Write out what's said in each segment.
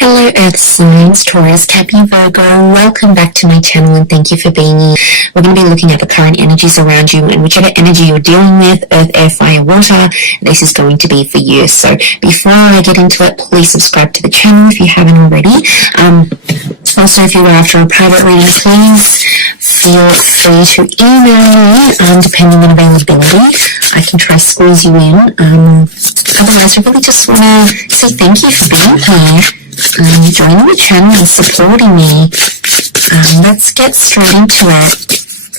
Hello Earth signs, Taurus, Capricorn, Virgo. Welcome back to my channel and thank you for being here. We're going to be looking at the current energies around you, and whichever energy you're dealing with, earth, air, fire, water, this is going to be for you. So before I get into it, please subscribe to the channel if you haven't already. Also, if you are after a private reading, please feel free to email me, depending on availability. I can try to squeeze you in. Otherwise, I really just want to say thank you for being here. Joining the channel and supporting me. Let's get straight into it.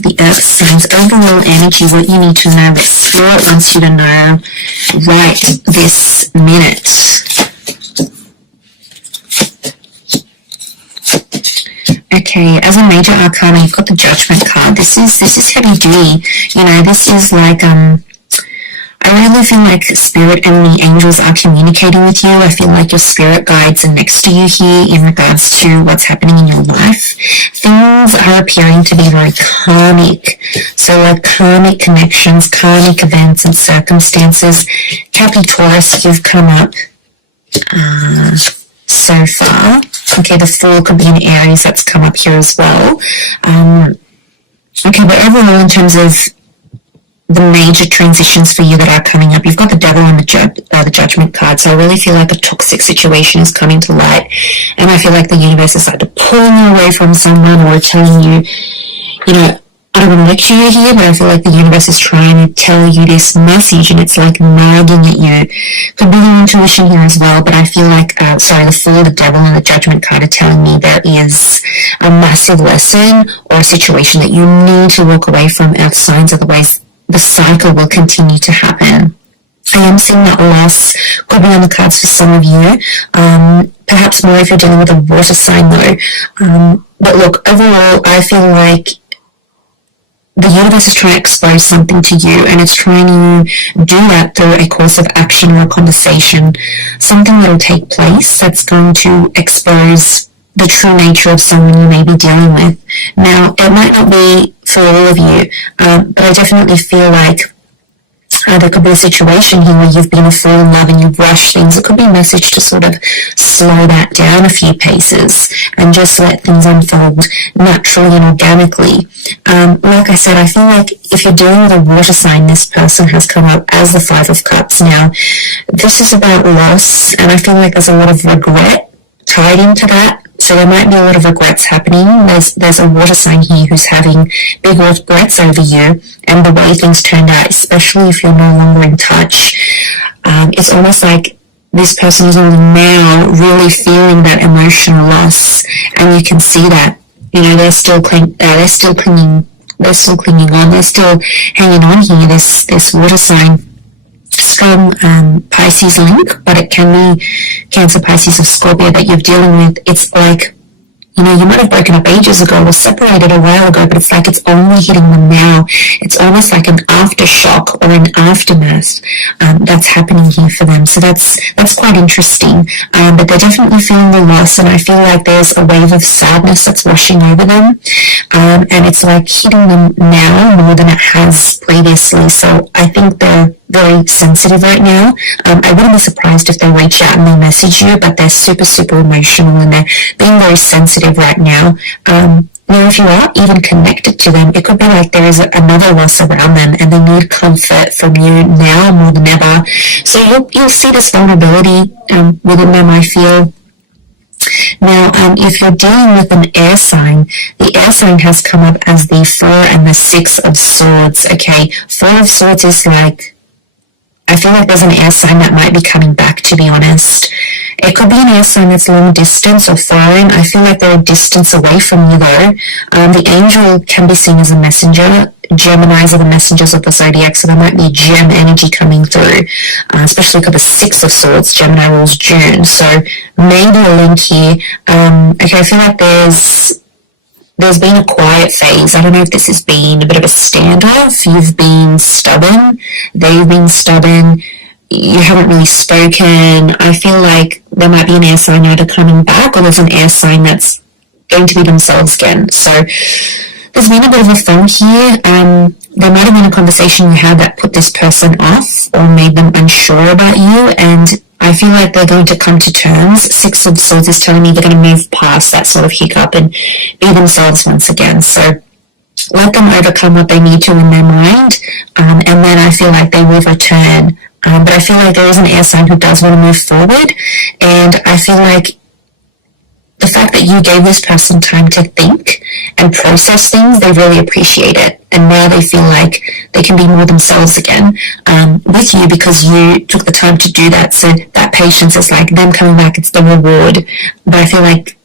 The earth signs, overall energy, what you need to know, that spirit wants you to know right this minute. Okay, as a major arcana, you've got the Judgment card. This is heavy duty. You know, this is like I really feel like spirit and the angels are communicating with you. I feel like your spirit guides are next to you here in regards to what's happening in your life. Things are appearing to be very karmic. So like karmic connections, karmic events and circumstances. Capricorn, Taurus, you've come up so far. Okay, the Fool could be an Aries that's come up here as well. Okay, but overall in terms of the major transitions for you that are coming up, you've got the Devil and the Judgment card. So I really feel like a toxic situation is coming to light, and I feel like the universe is either pulling you away from someone or telling you, you know, I don't want to lecture you here, but I feel like the universe is trying to tell you this message, and it's like nagging at you. Could be your intuition here as well, but I feel like, the Fool, the Devil, and the Judgment card are telling me there is a massive lesson or a situation that you need to walk away from, Earth signs, otherwise the cycle will continue to happen. I am seeing that loss could be on the cards for some of you, perhaps more if you're dealing with a water sign though. But look, overall, I feel like the universe is trying to expose something to you, and it's trying to do that through a course of action or a conversation, something that will take place that's going to expose the true nature of someone you may be dealing with. Now, it might not be for all of you, but I definitely feel like there could be a situation here where you've been a fall in love and you've rushed things. It could be a message to sort of slow that down a few paces and just let things unfold naturally and organically. Like I said, I feel like if you're dealing with a water sign, this person has come up as the Five of Cups. Now, this is about loss, and I feel like there's a lot of regret tied into that. So there might be a lot of regrets happening. There's a water sign here who's having big regrets over you and the way things turned out, especially if you're no longer in touch. It's almost like this person is only now really feeling that emotional loss, and you can see that. You know, they're still clinging on, they're still hanging on here. This water sign. Strong Pisces link, but it can be Cancer, Pisces, or Scorpio that you're dealing with. It's like, you know, you might have broken up ages ago or separated a while ago, but it's like it's only hitting them now. It's almost like an aftershock or an aftermath that's happening here for them. So that's quite interesting. But they're definitely feeling the loss, and I feel like there's a wave of sadness that's washing over them. And it's like hitting them now more than it has previously. So I think they're very sensitive right now. I wouldn't be surprised if they reach out and they message you, but they're super, super emotional and they're being very sensitive right now. Now, if you are even connected to them, it could be like there is another loss around them and they need comfort from you now more than ever. So you'll see this vulnerability within them, I feel. Now, if you're dealing with an air sign, the air sign has come up as the 4 and the 6 of Swords. Okay, 4 of Swords is like, I feel like there's an air sign that might be coming back, to be honest. It could be an air sign that's long distance or foreign. I feel like they're a distance away from you though. The angel can be seen as a messenger. Geminis are the messengers of the zodiac, so there might be gem energy coming through, especially because the 6 of Swords, Gemini rules June, so maybe a link here. Okay, I feel like there's been a quiet phase. I don't know if this has been a bit of a standoff. You've been stubborn, they've been stubborn, you haven't really spoken. I feel like there might be an air sign either coming back or there's an air sign that's going to be themselves again. So there's been a bit of a funk here. There might have been a conversation you had that put this person off or made them unsure about you, and I feel like they're going to come to terms. Six of Swords is telling me they're going to move past that sort of hiccup and be themselves once again. So let them overcome what they need to in their mind, and then I feel like they will return. But I feel like there is an air sign who does want to move forward, and I feel like the fact that you gave this person time to think and process things, they really appreciate it. And now they feel like they can be more themselves again with you because you took the time to do that. So that patience is like them coming back, it's the reward. But I feel like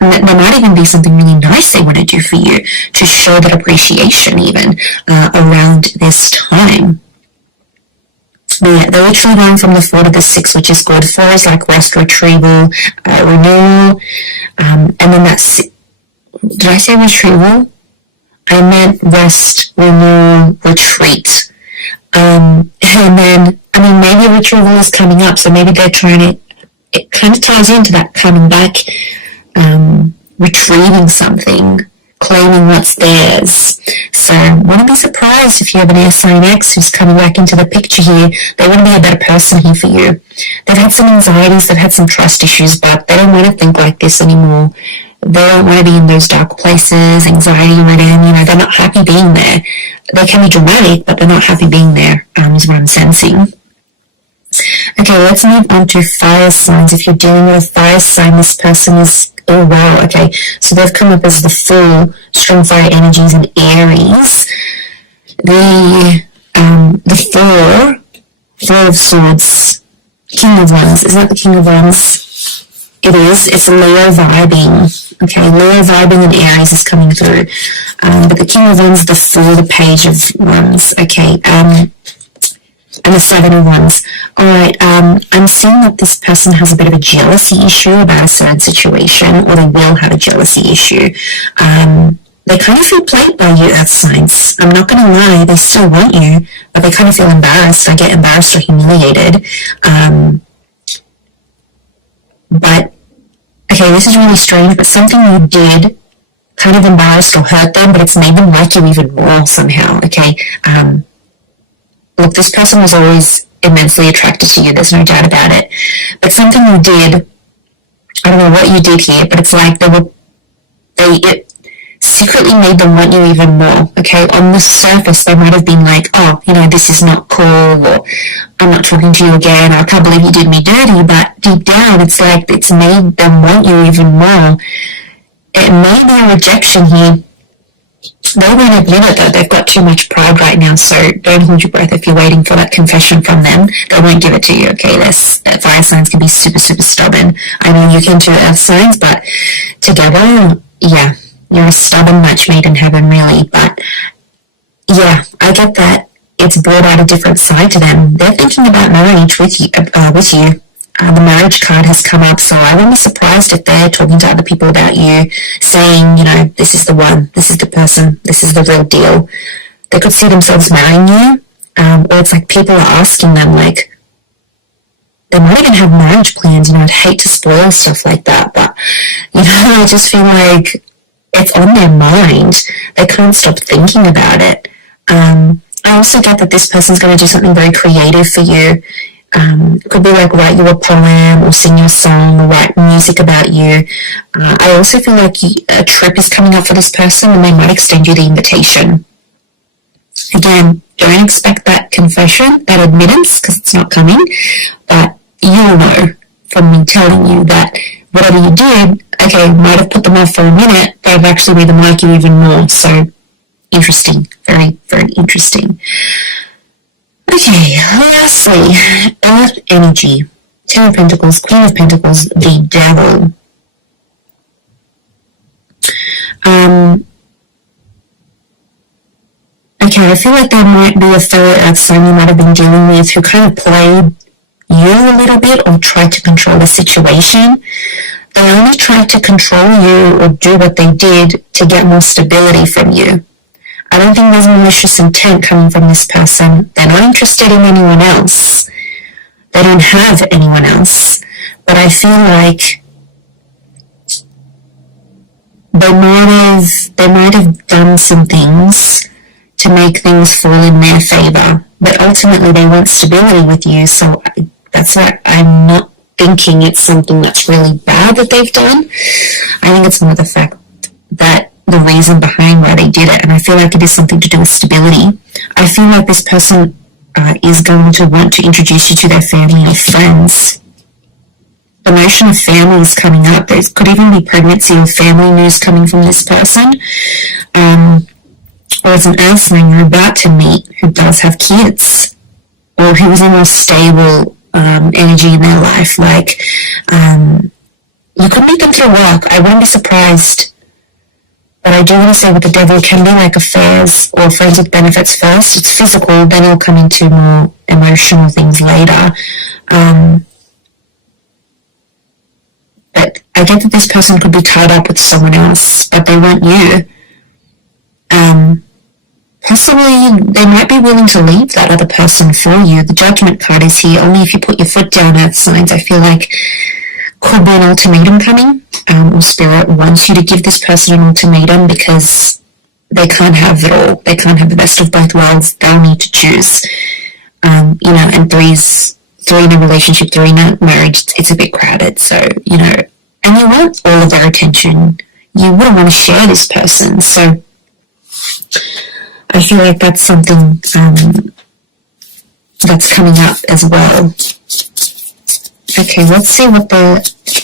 there might even be something really nice they want to do for you to show that appreciation even around this time. Yeah, they're literally going from the 4 to the 6, which is good. 4 is like rest, retrieval, renewal, and then that's, did I say retrieval? I meant rest, renewal, retreat. And then, I mean, maybe retrieval is coming up, so maybe they're trying to, it kind of ties into that coming back, retrieving something, claiming what's theirs. So wouldn't be surprised if you have an air sign X who's coming back into the picture here. They want to be a better person here for you. They've had some anxieties, they've had some trust issues, but they don't want to think like this anymore. They don't want to be in those dark places, anxiety ridden, you know, they're not happy being there. They can be dramatic, but they're not happy being there, is what I'm sensing. Okay, let's move on to fire signs. If you're dealing with a fire sign, this person is, oh wow, okay, so they've come up as the Fool, strong fire energies, and Aries. The Four of Swords, King of Wands, isn't that the King of Wands? It is, it's Leo vibing, okay, Leo vibing and Aries is coming through, but the King of Wands, the Fool, the Page of Wands, okay, and the 7 of Wands. Alright, I'm seeing that this person has a bit of a jealousy issue about a certain situation, or they will have a jealousy issue. They kind of feel played by you, Earth signs. I'm not going to lie, they still want you, but they kind of feel embarrassed. I get embarrassed or humiliated. But, okay, this is really strange, but something you did kind of embarrassed or hurt them, but it's made them like you even more somehow, okay? Look, this person was always immensely attracted to you, there's no doubt about it. But something you did, I don't know what you did here, but it's like it secretly made them want you even more, okay? On the surface, they might have been like, oh, you know, this is not cool, or I'm not talking to you again, or I can't believe you did me dirty, but deep down, it's like it's made them want you even more. It may be a rejection here. They won't admit it though, they've got too much pride right now, so don't hold your breath if you're waiting for that confession from them. They won't give it to you, okay? Fire signs can be super, super stubborn. I know you can too, Earth signs, but together, yeah, you're a stubborn match made in heaven, really. But yeah, I get that it's brought out a different side to them. They're thinking about marriage with you. The marriage card has come up, so I wouldn't be surprised if they're talking to other people about you, saying, you know, this is the one, this is the person, this is the real deal. They could see themselves marrying you, or it's like people are asking them, like, they might even have marriage plans, you know, I'd hate to spoil stuff like that, but, you know, I just feel like it's on their mind. They can't stop thinking about it. I also get that this person's going to do something very creative for you. It could be like write you a poem or sing you a song or write music about you. I also feel like a trip is coming up for this person and they might extend you the invitation. Again, don't expect that confession, that admittance, because it's not coming, but you'll know from me telling you that whatever you did, okay, might have put them off for a minute, but I've actually made them like you even more. So interesting, very, very interesting. Okay, lastly, Earth energy, 10 of Pentacles, Queen of Pentacles, the Devil. Okay, I feel like there might be a fellow Earth sign you might have been dealing with who kind of played you a little bit or tried to control the situation. They only tried to control you or do what they did to get more stability from you. I don't think there's malicious intent coming from this person. They're not interested in anyone else. They don't have anyone else. But I feel like they might have done some things to make things fall in their favor. But ultimately they want stability with you. So That's why I'm not thinking it's something that's really bad that they've done. I think it's more the fact that the reason behind why they did it, and I feel like it is something to do with stability. I feel like this person is going to want to introduce you to their family or friends. The notion of family is coming up. There could even be pregnancy or family news coming from this person. Or as an earth sign you're about to meet who does have kids, or who is in a stable energy in their life. Like, you could meet them through work. I wouldn't be surprised. But I do want to say with the devil, it can be like affairs or friends with benefits first. It's physical, then it'll come into more emotional things later. But I get that this person could be tied up with someone else, but they want you. Possibly they might be willing to leave that other person for you. The Judgment card is here. Only if you put your foot down, earth signs. I feel like could be an ultimatum coming, or Spirit wants you to give this person an ultimatum because they can't have it all. They can't have the best of both worlds. They'll need to choose. And three in a relationship, three in a marriage, it's a bit crowded. So, and you want all of their attention. You wouldn't want to share this person. So I feel like that's something that's coming up as well. Okay, let's see what the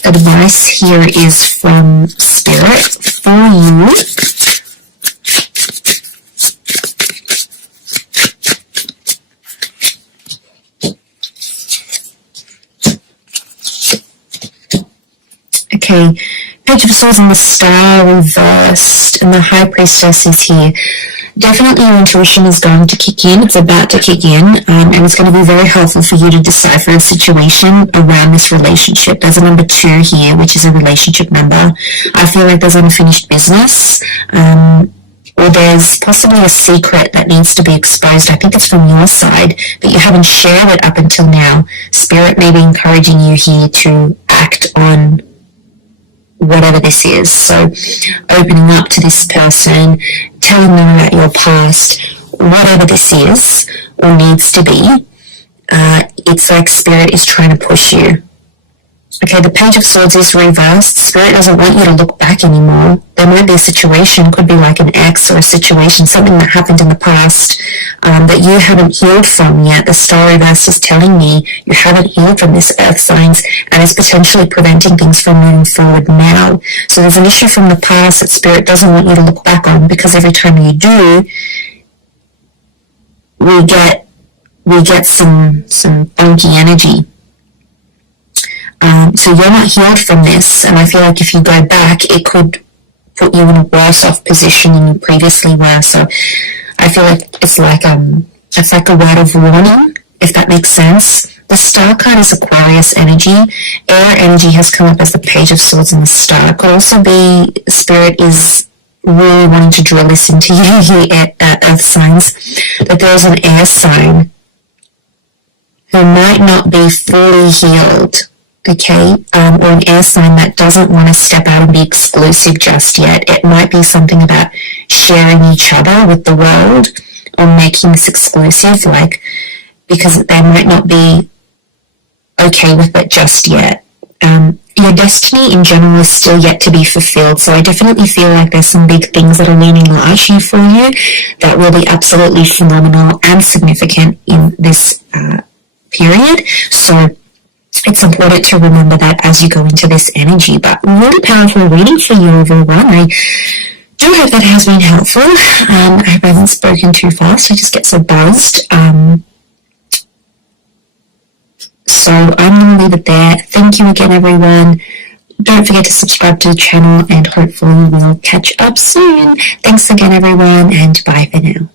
advice here is from Spirit for you. Okay, Page of Swords and the Star reversed, and the High Priestess is here. Definitely your intuition is going to kick in. It's about to kick in, and it's going to be very helpful for you to decipher a situation around this relationship. There's a number 2 here, which is a relationship number. I feel like there's unfinished business, or there's possibly a secret that needs to be exposed. I think it's from your side, but you haven't shared it up until now. Spirit may be encouraging you here to act on whatever this is. So opening up to this person, telling them about your past, whatever this is or needs to be, it's like Spirit is trying to push you. Okay, the Page of Swords is reversed. Spirit doesn't want you to look back anymore. There might be a situation, could be like an ex or a situation, something that happened in the past that you haven't healed from yet. The Star reversed is telling me you haven't healed from this, earth signs, and it's potentially preventing things from moving forward now. So there's an issue from the past that Spirit doesn't want you to look back on, because every time you do, we get some funky energy. So you're not healed from this, and I feel like if you go back, it could put you in a worse off position than you previously were. So I feel like it's like a word of warning, if that makes sense. The Star card is Aquarius energy. Air energy has come up as the Page of Swords and the Star. It could also be Spirit is really wanting to drill this into you here, earth signs, that there is an air sign who might not be fully healed. Okay, or an air sign that doesn't want to step out and be exclusive just yet. It might be something about sharing each other with the world or making this exclusive, like, because they might not be okay with it just yet. Your destiny in general is still yet to be fulfilled, so I definitely feel like there's some big things that are leaning large here for you that will be absolutely phenomenal and significant in this period. So it's important to remember that as you go into this energy. But really powerful reading for you, everyone. I do hope that has been helpful. I hope I haven't spoken too fast. I just get so buzzed. So I'm going to leave it there. Thank you again, everyone. Don't forget to subscribe to the channel, and hopefully we'll catch up soon. Thanks again, everyone, and bye for now.